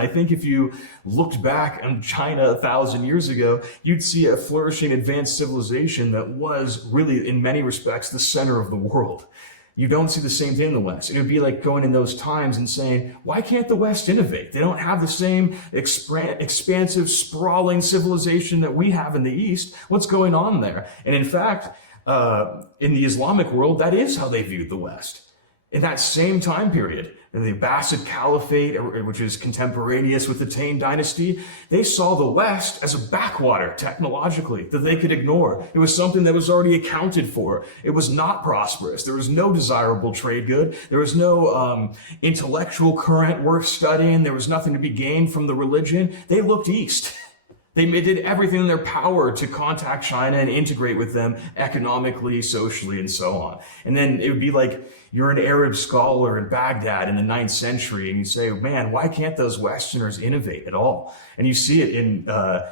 I think if you looked back on China 1,000 years ago, you'd see a flourishing advanced civilization that was really, in many respects, the center of the world. You don't see the same thing in the West. It would be like going in those times and saying, why can't the West innovate? They don't have the same expansive, sprawling civilization that we have in the East. What's going on there? And in fact, in the Islamic world, that is how they viewed the West. In that same time period, in the Abbasid Caliphate, which is contemporaneous with the Tang dynasty, they saw the West as a backwater technologically that they could ignore. It was something that was already accounted for. It was not prosperous. There was no desirable trade good. There was no intellectual current worth studying. There was nothing to be gained from the religion. They looked east. They did everything in their power to contact China and integrate with them economically, socially, and so on. And then it would be like you're an Arab scholar in Baghdad in the 9th century, and you say, man, why can't those Westerners innovate at all? And you see it in,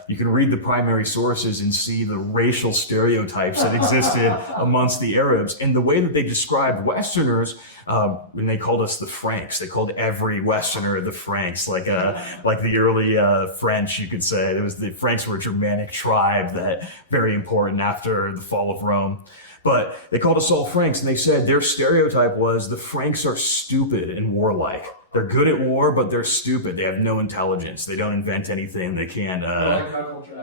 you can read the primary sources and see the racial stereotypes that existed amongst the Arabs. And the way that they described Westerners, when they called us the Franks, they called every Westerner the Franks, like the early French, you could say. There was the Franks were a Germanic tribe that very important after the fall of Rome. But they called us all Franks, and they said their stereotype was the Franks are stupid and warlike. They're good at war, but they're stupid. They have no intelligence. They don't invent anything. They can't.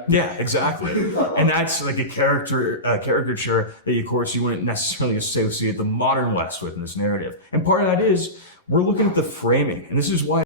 Yeah, exactly. And that's like a caricature that, of course, you wouldn't necessarily associate the modern West with in this narrative. And part of that is we're looking at the framing, and this is why.